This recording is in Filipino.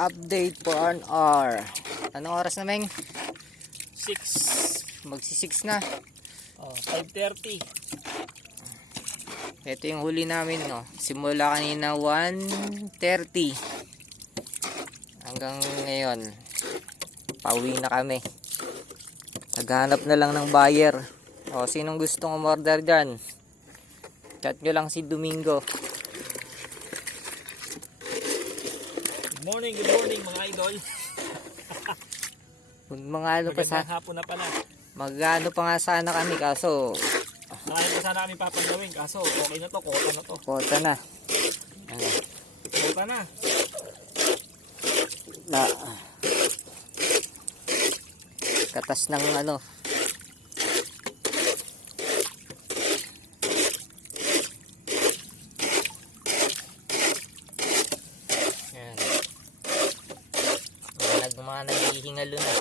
Update for an hour. Anong oras na, Meng? 6. Magsi-6 na. 5:30. Ito yung huli namin, no. Simula kanina 1:30 hanggang ngayon. Pauwi na kami. Naghanap na lang ng buyer. O, sinong gustong umorder dyan? Chat nyo lang si Domingo. Good morning mga idol. Mga ano pa sa... Magandang hapon na pala. Magano pa nga sana kami, kaso... Marami pa sana kami papagawin, kaso okay na to, kota na to. Kota na. Kota na. Katas ng ano. Yan. Mga naghihingalo na.